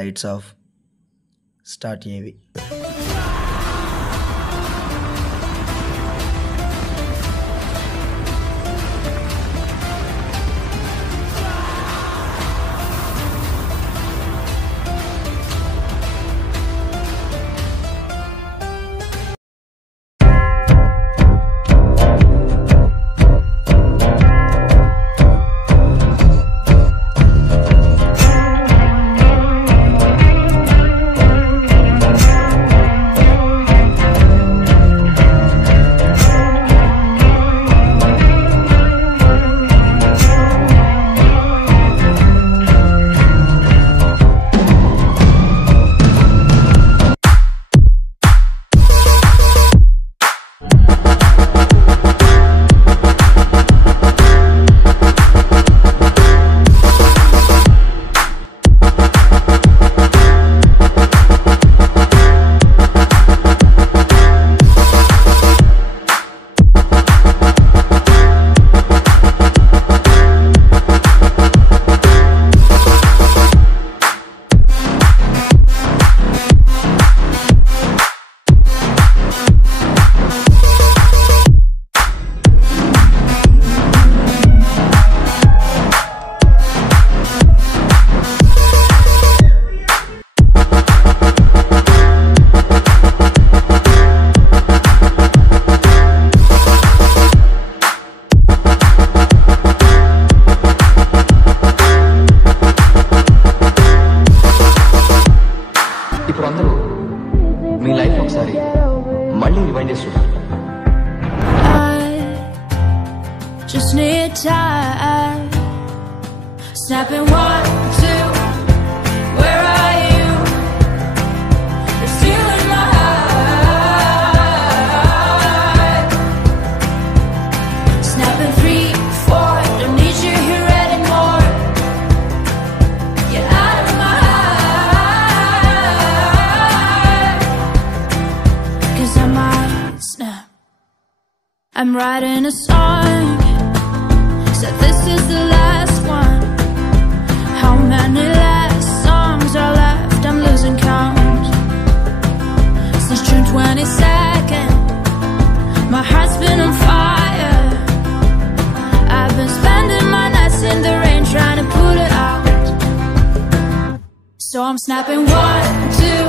Lights off, start ఏవి. ఇప్పుడు అందరూ మీ లైఫ్ ఒకసారి మళ్ళీ రివైండ్ చేసి చూడాలి. Just need time. Snapping 1, 2. Where are you? You're stealing my heart. Snapping 3, 4. Don't need you here anymore. Get out of my heart. 'Cause I might snap. I'm writing a song. Said this is the last one. How many last songs are left? I'm losing count. Since June 22nd, my heart's been on fire. I've been spending my nights in the rain trying to put it out. So I'm snapping 1, 2.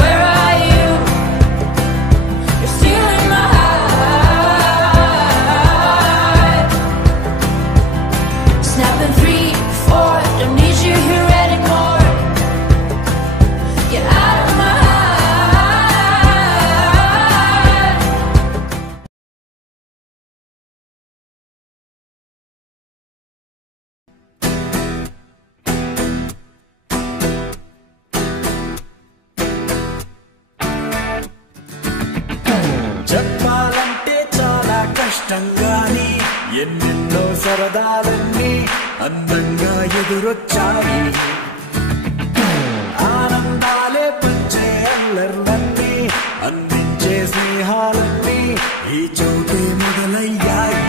Where are you? You're stealing my heart. Snapping 3, 4. Don't need you here anymore. Get out of my heart. చెప్పాలంటే చాలా కష్టంగాని ఎన్నెన్నో సరదాలన్నీ అందంగా ఎదురొచ్చాయి. ఆనందాలే పంచే అల్లర్లన్నీ అందించే స్నేహాలన్నీ ఈ చోటే మొదలయ్యాయి.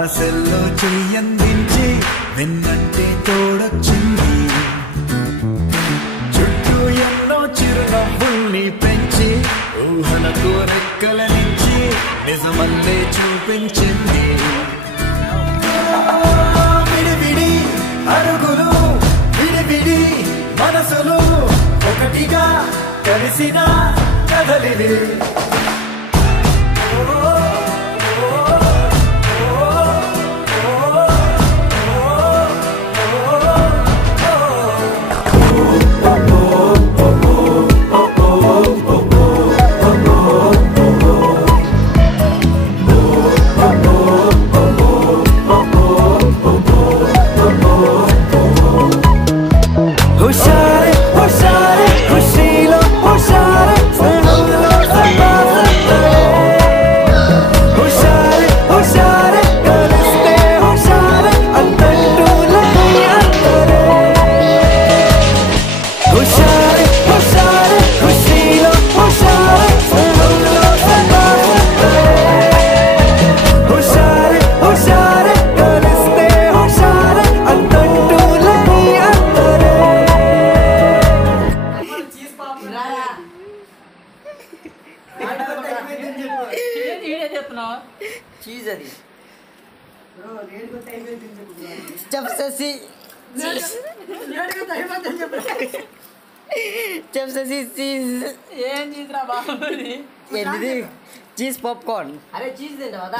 ఆశల్లో చెయ్యందించి వెన్నంటే తోడొచ్చింది. చుట్టూ ఎన్నో చిరునవ్వుల్ని పెంచి ఊహలకు రెక్కలనించి నిజమల్లే చూపించింది. విడివిడి అరుగులు విడివిడి మనసులు ఒకటిగా కలిసిన కదలివి. ఏం చీజ్రా బాబు ఏంటిది చీజ్ పాప్కార్న్. అరే చీజ్ తింటావా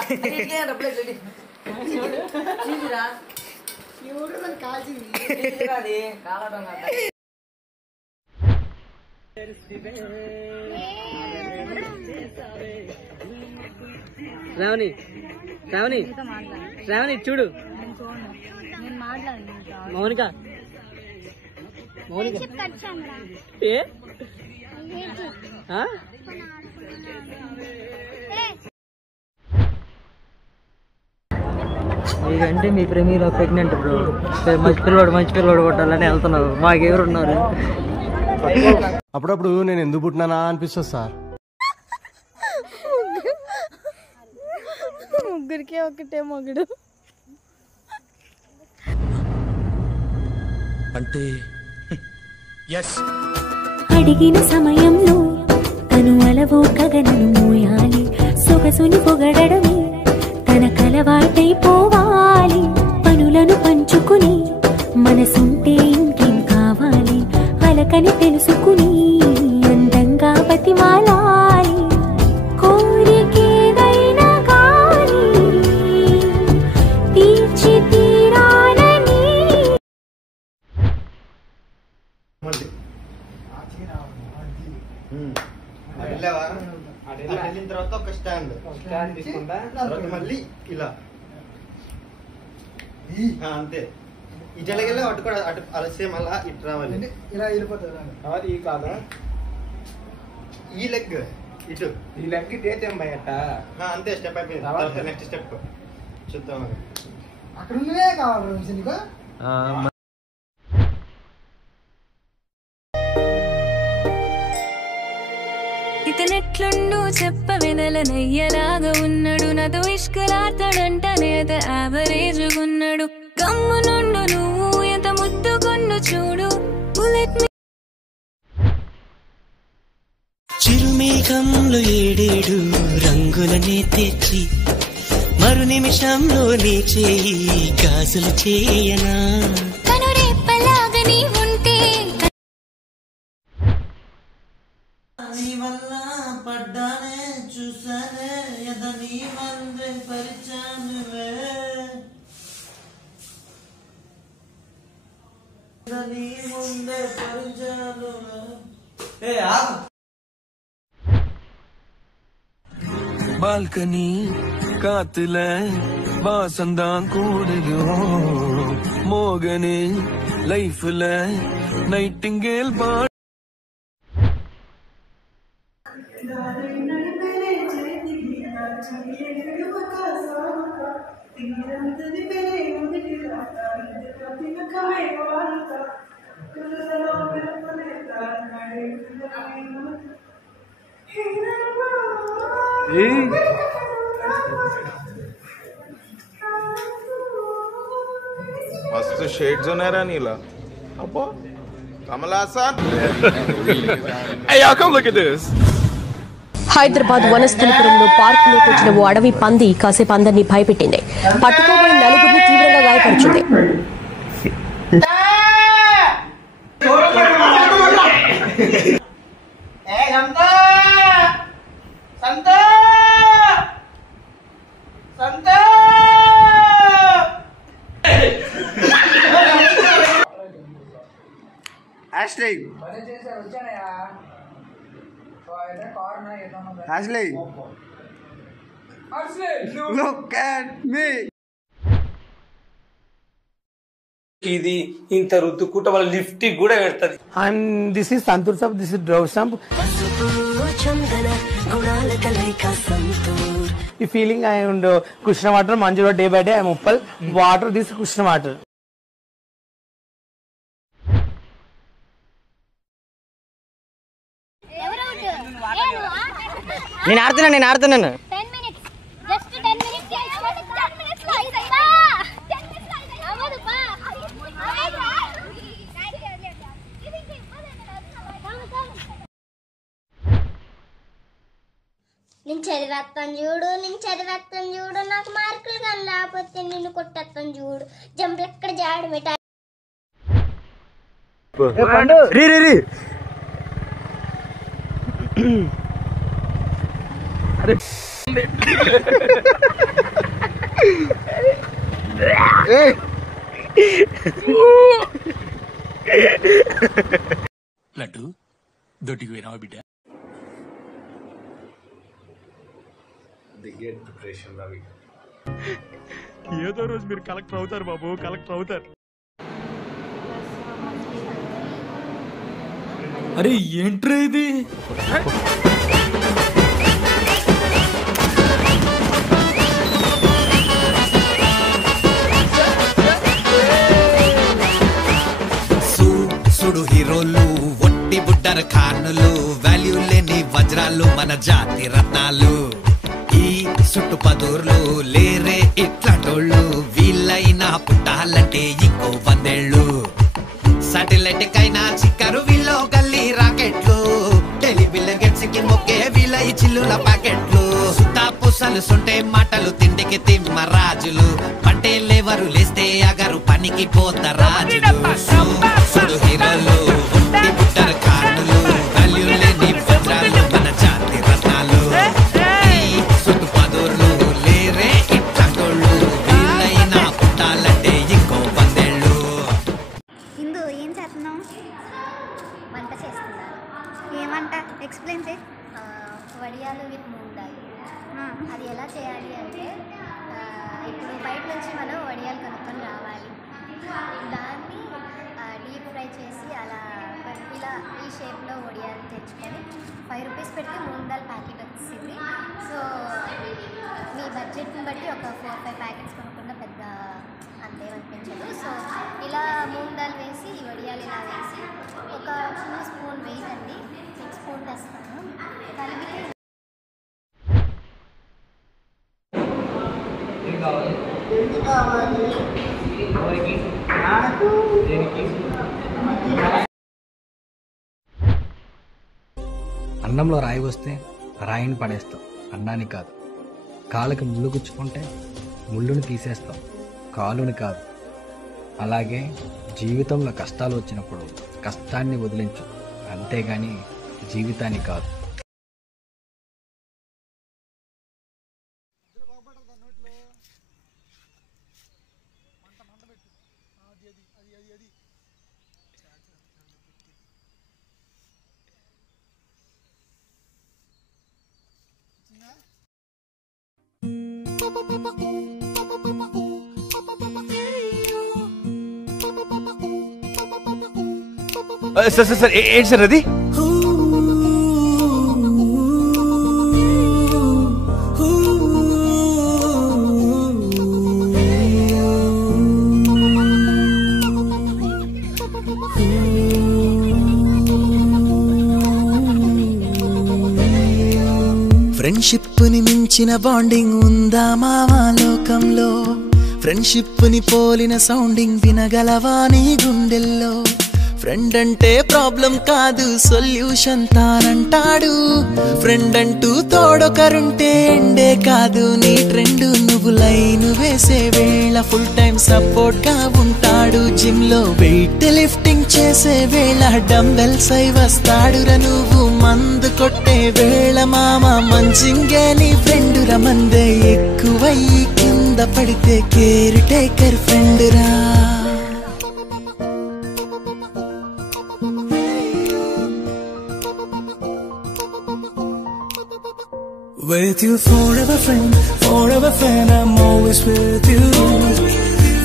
చీజ్రా అది కాలడం శ్రావణి శ్రావణి శ్రావణి చూడు మౌనిక మౌనిక ఏ మీకంటే మీ ప్రేమిలో ప్రెగ్నెంట్ బ్రో, మంచి పిల్లడు కొట్టాలని వెళ్తున్నావు, మాకెవరు ఉన్నారు? అప్పుడప్పుడు నేను ఎందుకు పుట్టినానా అనిపిస్తుంది సార్. ముగ్గురికి ఒకటే మొగుడు అంటే అడిగిన సమయంలో తను అలవో గగనను మోయాలి, సొగసుని పొగడమే తన కలవాటైపోవాలి. పనులను పంచుకుని మనసుంటే ఇంకేం కావాలి, అలకని తెలుసుకుని అందంగా బతిమాలాలి. కోరికేదైనా కానీ తీర్చి తీరాలని. వెళ్ళిన తర్వాత ఒక స్టాండ్ తీసుకుంటా, మళ్ళీ ఇలా అంతే. ఇటెలకెళ్ళి అటు కూడా అటు అలా సేమ్ అలా ఇటు రావాలి. ఇలా వెళ్ళిపోతుంది ఈ కాదా ఈ లెగ్ ఇటు, ఈ లెగ్ తేతేం బయట అంతే. స్టెప్ అయిపోయింది. నెక్స్ట్ స్టెప్ చూద్దాం. అక్కడ ఉన్నదే కావాలి నీకు. ఇతనెట్లుండు చెప్ప వినలనయ్యలాగా ఉన్నాడు, నాతో ఇష్కలాడతాడంట నేత యావరేజ్గున్నాడు. కమ్ము నుండు నువ్వు ఎంత ముద్దుకొండు చూడు. చిరుమేఘంలో ఏడేడు రంగులనే తెచ్చి మరు నిమిషంలో నీ చేయి గాజులు చేయనా. కనురేపలాగా నీ ఉంటే నీ వల్ల పడ్డానే చూసానే ఎదని మందే పరిచానువే నీ ముందే పరిచానువే. பால்கனி காத்துல வாசந்தான் கூடுதோ மோகனே லைஃப்ல நைட்டிங்கேல் பா. मस्त शेड्स होणार नीला अप्पा Kamal Haasan. Hey y'all, come look at this. Hyderabad వనస్థలిపురంలో పార్కులోకి వచ్చిన ఓ అడవి పంది కాసేపు అందరినీ భయపెట్టింది. పట్టుకోబోయిన నలుగురిని తీవ్రంగా గాయపరిచింది. Ashley, Ashley, look at me. ఇది ఇంత రుద్దుకుంట వాళ్ళ లిఫ్ట్ కూడా పెడతది. And this is Santoor soap, this is Dove soap. ఈ ఫీలింగ్ ఐ ఉండ్ కృష్ణ వాటర్ మంజులో డే బై డే ఐ ముప్పల్ వాటర్ దిస్ కృష్ణ వాటర్. నేను ఆడుతున్నాను. నేను చదివేస్తాను చూడు, నాకు మార్కులు కానీ లేకపోతే నిన్ను కొట్టేస్తాను చూడు. జంపులు ఎక్కడ జాడు అరే లడ్డు దొడ్డికి పోయినావా బిడ్డ? ఏదో రోజు మీరు కలెక్టర్ అవుతారు బాబు, కలెక్టర్ అవుతారు. అరే ఏంట్రా ఇది? సుడు హీరోలు, ఒట్టి బుడ్డర ఖానులు, వాల్యూ లేని వజ్రాలు మన జాతి రత్నాలు. ఈ చుట్టు పదూర్లు లేరే ఇట్లాటోళ్ళు, వీళ్ళైనా పుట్టాలంటే ఇంకో 100 ఏళ్ళు. సాటిలైట్ కైనా చిక్కరు వీళ్ళు గల్లీ రాకెట్లు, టెలివిజన్ కి మొక్కే వీళ్ళ ఈ చిల్లుల ప్యాకెట్లు. సుతా పుసలు సుంటే మాటలు తిండికి తిమ్మ రాజులు, పంటే లేవరు లేస్తే అగరు పనికి పోత రాజులు. సుడు హీరోలు, ఒట్టి బుట్టర కానులు, వాల్యూ లేని వజ్రాలు మన జాతి రత్నాలు. ఈ సుట్టు పదూర్లు లేరే ఇట్లాటోళ్ళు, వీళ్ళైనా పుట్టాలంటే ఇంకో 100 ఏళ్ళు. హిందూ ఏం చేస్తున్నావు? వంట చేస్తున్నాను. ఏమంట ఎక్స్ప్లెయిన్ చేయి. వడియాలు విత్ మూంగ్ దాల్. అది ఎలా చేయాలి అంటే, ఇప్పుడు బయట నుంచి మనం వడియాలు కనుక్కొని రావాలి. దాన్ని డీప్ ఫ్రై చేసి అలా ఇలా ఈ షేప్లో వడియాలు తెచ్చుకొని 5 రూపీస్ పెట్టి మూంగ్ దాల్ ప్యాకెట్ వచ్చింది. సో మీ బడ్జెట్ని బట్టి ఒక 4-5 ప్యాకెట్స్ కొనుక్కున్న పెద్ద అంతేమనిపించదు. సో ఇలా మూంగ్ దాల్ వేసి ఈ వడియాలు ఇలా వేసి ఒక చిన్న స్పూన్ వేయండి. 6 స్పూన్ వేస్తాను. కలిపి అన్నంలో రాయి వస్తే రాయిని పడేస్తాం, అన్నాన్ని కాదు. కాలుకి ముళ్ళు గుచ్చుకుంటే ముళ్ళుని తీసేస్తాం, కాలుని కాదు. అలాగే జీవితంలో కష్టాలు వచ్చినప్పుడు కష్టాన్ని వదిలించు, అంతేగాని జీవితాన్ని కాదు. సార్ ఏంటి సార్ అది? ఫ్రెండ్షిప్ ని మించిన బాండింగ్ ఉందా మావా లోకంలో? ఫ్రెండ్షిప్ ని పోలిన సౌండింగ్ వినగలవా నీ గుండెల్లో? ఫ్రెండ్ అంటే ప్రాబ్లం కాదు సొల్యూషన్ తానంటాడు. ఫ్రెండ్ అంటూ తోడొకరుంటే ఎండే కాదు నీ ట్రెండ్. నువ్వు లైన్ వేసే వేళ ఫుల్ టైం సపోర్ట్ గా ఉంటాడు. జిమ్ లో వెయిట్ లిఫ్టింగ్ చేసే వేళ డంబెల్స్ అయి వస్తాడురా. నువ్వు మందు కొట్టే వేళ మామ మంచింగే నీ ఫ్రెండ్ రా. మందే ఎక్కువయ్యి కింద పడితే కేర్ టేకర్ ఫ్రెండ్ రా. With you forever friend, I'm always with you.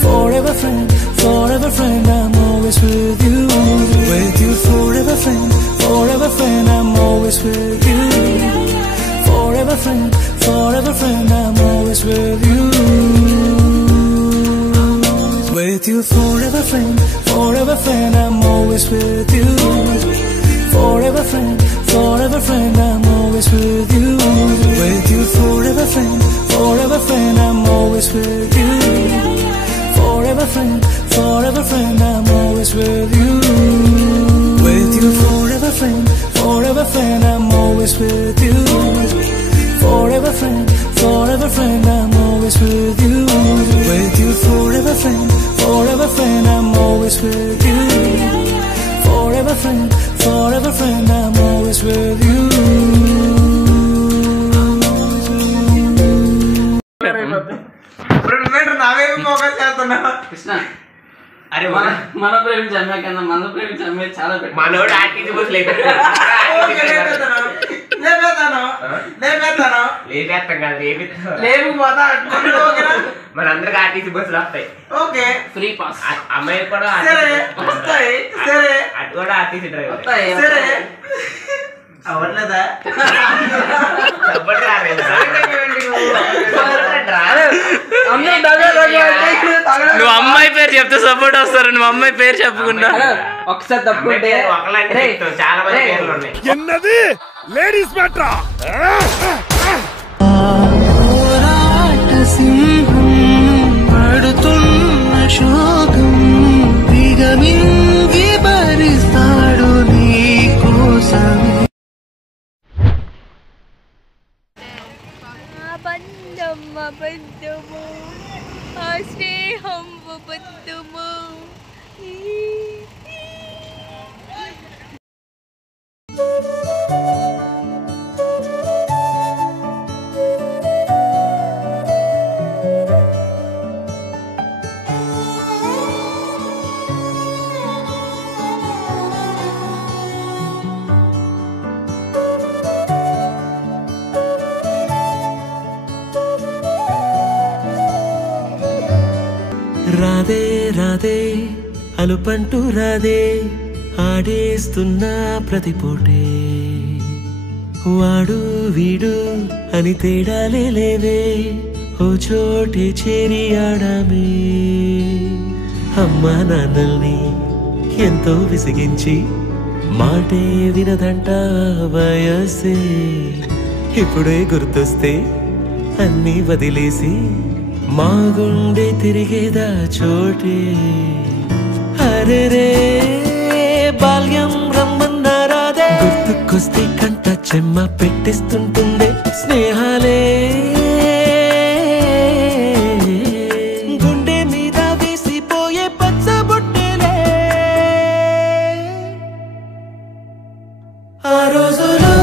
Forever friend, I'm always with you. With you forever friend, I'm always with you. Forever friend, I'm always with you. With you forever friend, I'm always with you. Forever friend, I'm always with you. With you forever friend, I'm always with you. Forever friend, I'm always with you. With you forever friend, I'm always with you. Forever friend, I'm always with you. With you forever friend, I'm always with you. Forever friend, I'm always with you. Krishna అరే మన ప్రేమించి అమ్మాయి కన్నా మన ప్రేమించి అమ్మాయి చాలా మనోడు ఆర్టీసీ బస్ లేపేస్తాం మనందరికి ఆర్టీసీ బస్సులు వస్తాయి. Okay free pass. అమ్మాయి కూడా అటు కూడా ఆర్టీసీ డ్రైవర్ అవ్వట్లేదా? నువ్వు అమ్మాయి పేరు చెప్తే సపోర్ట్ వస్తారు, నువ్వు అమ్మాయి పేరు చెప్పకుండా ఒకసారి తప్పుకుంటే చాలా మంది పేర్లు ఉన్నాయి. ఎన్నది లేడీస్ మ్యాటరా? సింహం పడుతున్న శోకం దిగమింగి భరిస్తాడు నీ కోసమే. అబద్ధము ఆ స్నేహం అబద్ధము. రాధే రాధే అలుపంటూ రాధే ఆడేస్తున్నా ప్రతిపోటే వాడు వీడు అని తేడాలే లేవే ఓ చోటే చేరి ఆడామే. అమ్మా నాన్నల్ని ఎంతో విసిగించి మాటే వినదంట వయసే ఇప్పుడే గుర్తొస్తే అన్నీ వదిలేసి మా గుండె తిరిగేదా చోటే. అరే రే బాల్యం రమ్మన్నారాదే గుర్తుకొస్తే కంట చెమ్మ పెట్టిస్తుంటుందే స్నేహాలే గుండె మీద వేసిపోయే పచ్చబొట్టెలే. ఆ రోజులు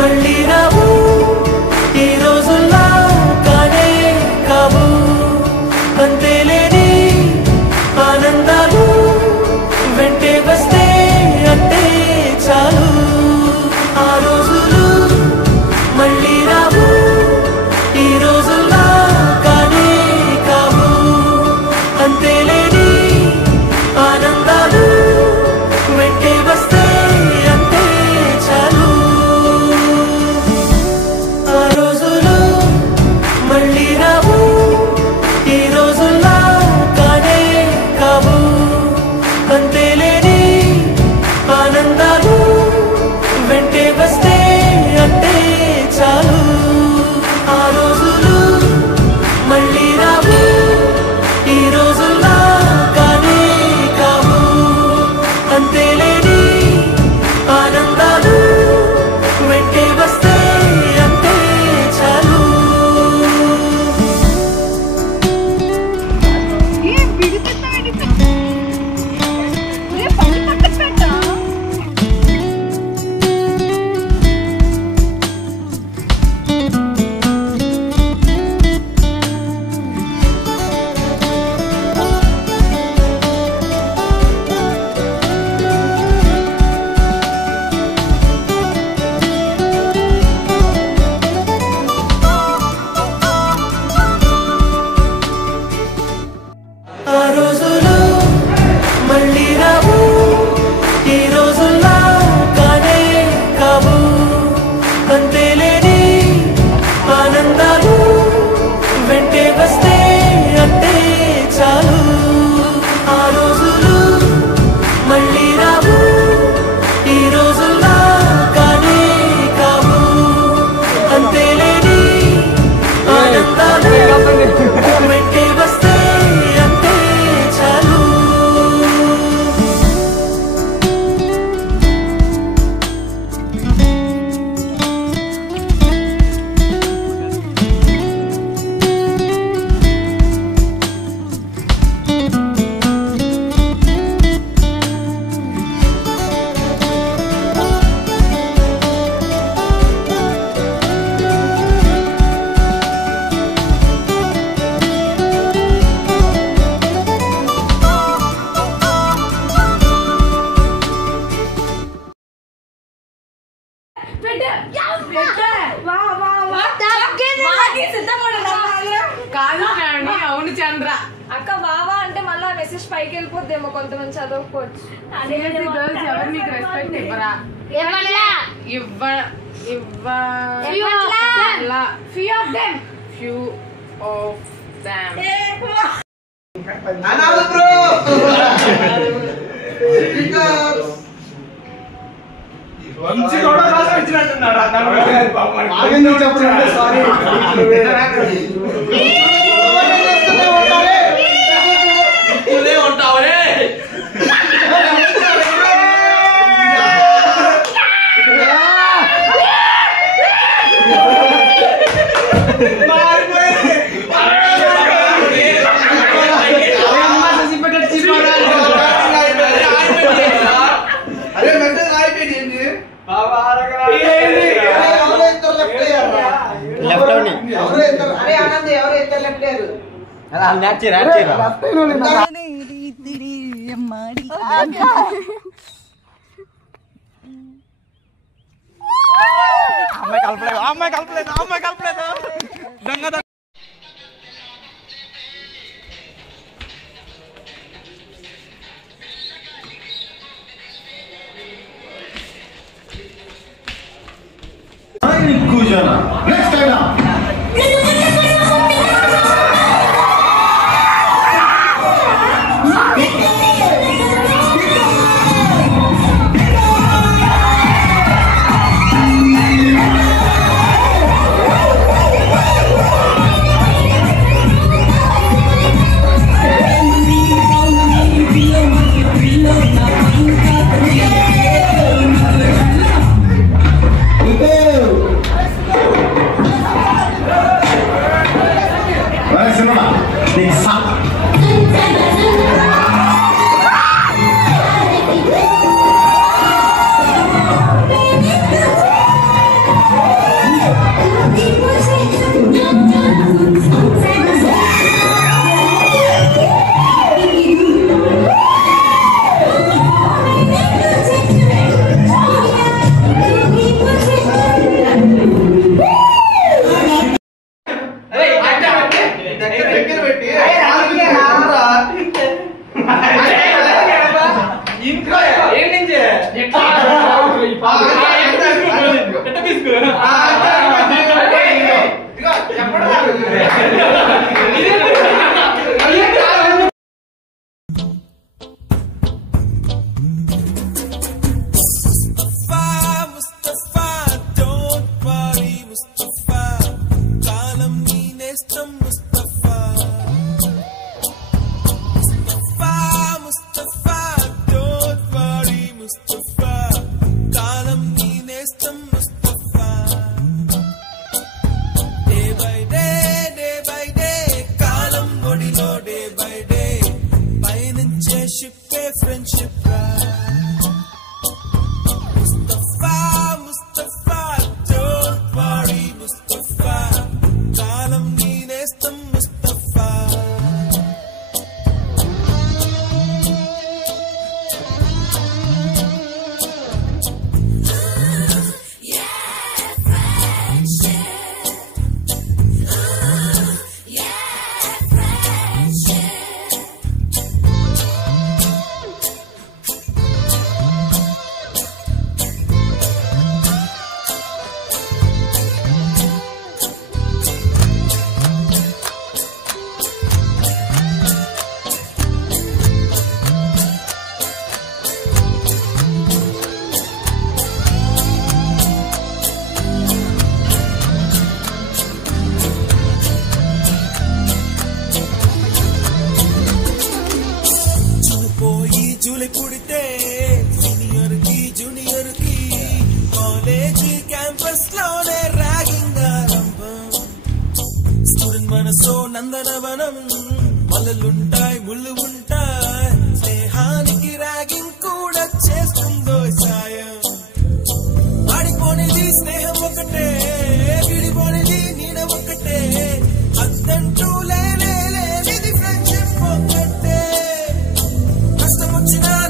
మళ్ళీ రావు ఈ రోజుల్లా కానే కావు అంతేలేని ఆనందాలు వెంటే వస్తే అంతే చాలు. ఆ రోజులు మళ్ళీ రావు ఈ రోజుల్లా కానే కావు అంతేలేని ఆనందాలు వెంటే వస్తే అంతే చాలు. కాదు అవును చంద్ర అక్క బావా అంటే మళ్ళా మెసేజ్ పైకి వెళ్ళిపోద్దేమో కొంతమంది చదవకపోవచ్చు. ఎవరు నీకు రెస్పెక్ట్ ఇవ్వరా? Few of them. మంచి కూడా రాసిచ్చినట్టున్నాడు సారీ ఉంటావరే అమ్మాయి కలపలేదు దొంగ కూర్చోనా నెక్స్ట్ అయినా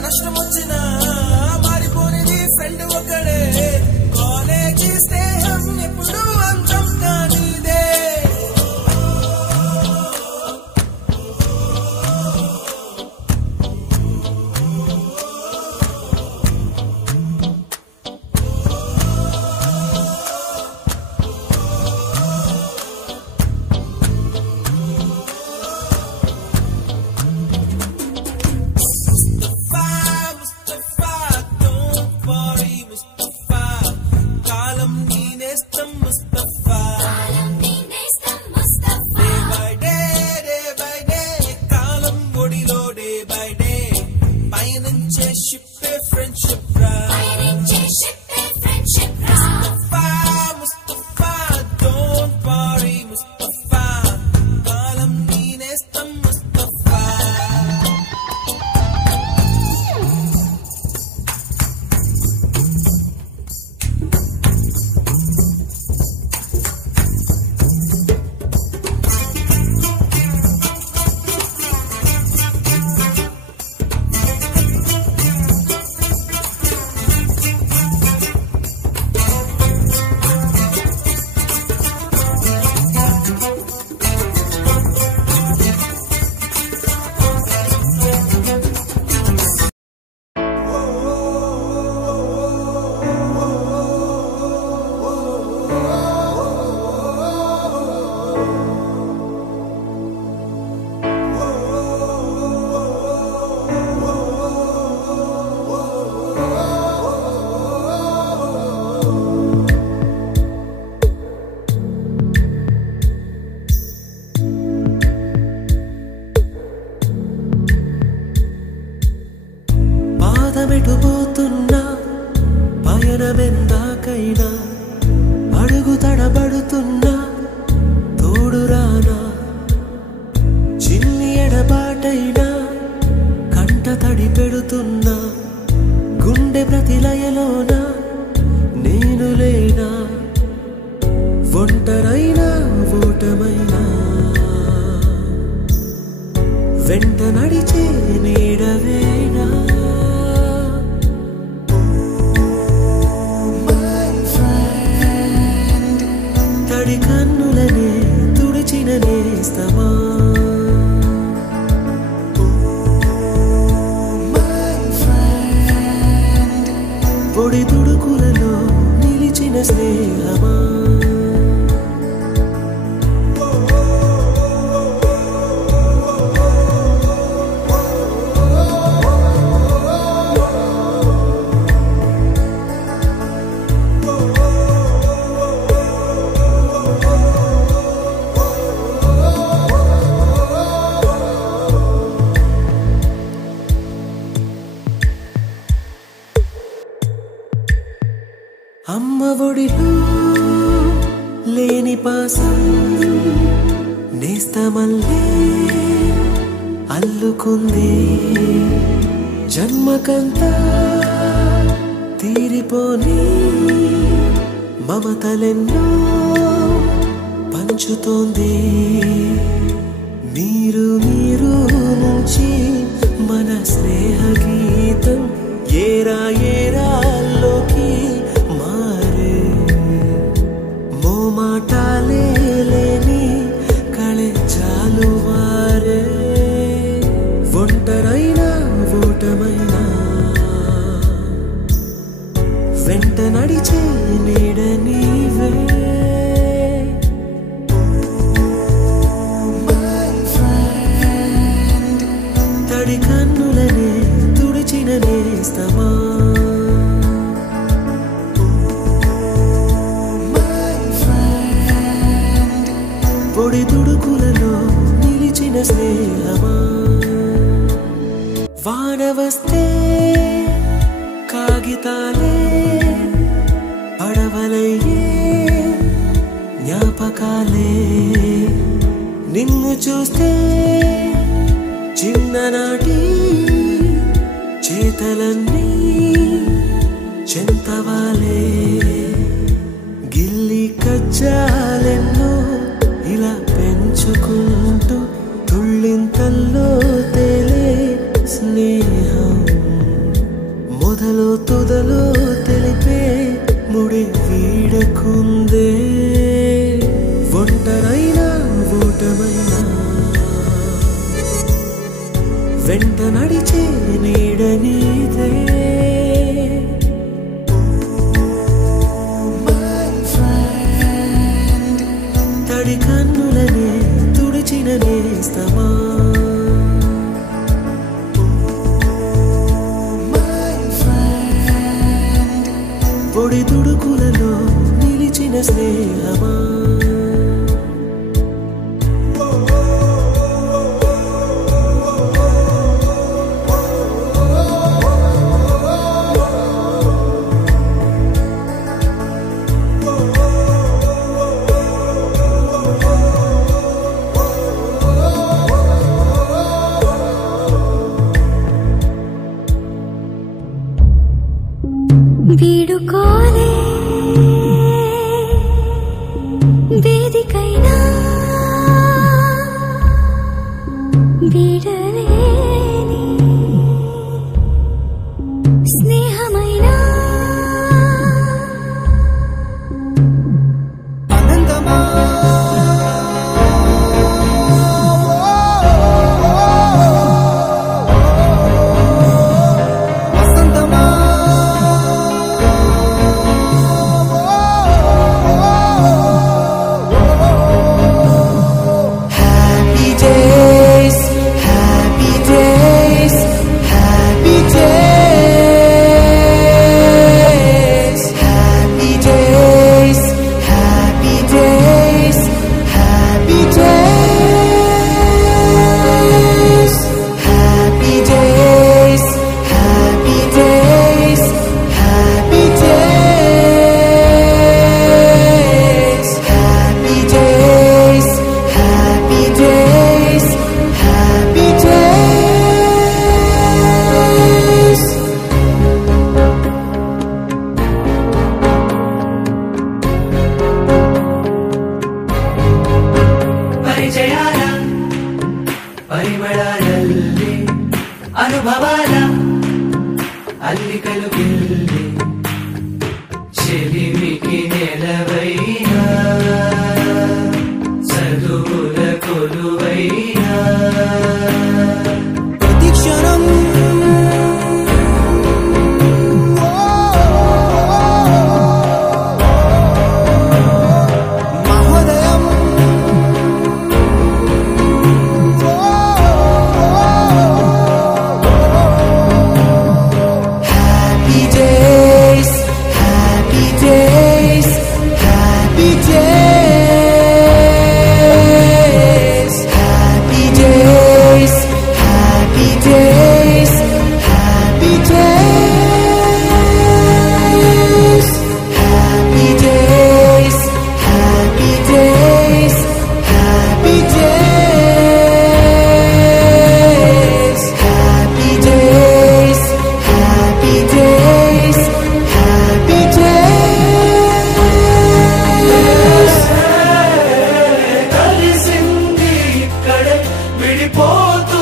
నష్టమొచ్చినా మారిపోనిది ఫ్రెండ్ ఒకడే కాలేజీ మనసులోన నేను లేనా, ఒంటరైనా ఓటమైనా వెంట నడిచే నీడవేనా. తడి కన్నులనే తుడిచిన నేస్తమా, పొడి తుడుకులలో నిలిచిన స్నేహమా. అమ్మ ఒడిలో లేని పాసం నేస్తమల్లే అల్లుకుంది, జన్మకంతా తీరిపోని మమతలెన్నో పంచుతోంది. మీరు మీరు నుంచి మన స్నేహ గీతం ఏరా ఏరాల్లోకి మారే, మోమాటాలే లేని కళెచ్చాలు వారే. ఒంటరైనా ఓటమైనా వెంట నడిచే నీడ నీవే. తడి కన్నులనే తుడిచిన నేస్తమా, పొడి తుడుకులలో నిలిచిన స్నేహమా. వాన వస్తే కాగితాలే పడవలయ్యే జ్ఞాపకాలే, నిన్ను చూస్తే చిన్ననాటి చేతలన్నీ చెంతవాలే. గిల్లి కజ్జాలెన్నో ఇలా పెంచుకుంటూ తుళ్ళింతల్లో తేలే స్నేహం, మొదలు తొదలు తెలిపే ముడి వీడకుందే. ఒంటరైనా ఓటమైనా వెంట నడిచే నీడ నీదే. తడి కన్నులనే తుడిచిన నేస్తమా, పొడి తుడుకులలో నిలిచిన స్నేహమా. వీడుకోలే వేదికైనా వీడలేని స్నేహమైనా అనంతమా వసంతమా పోతూ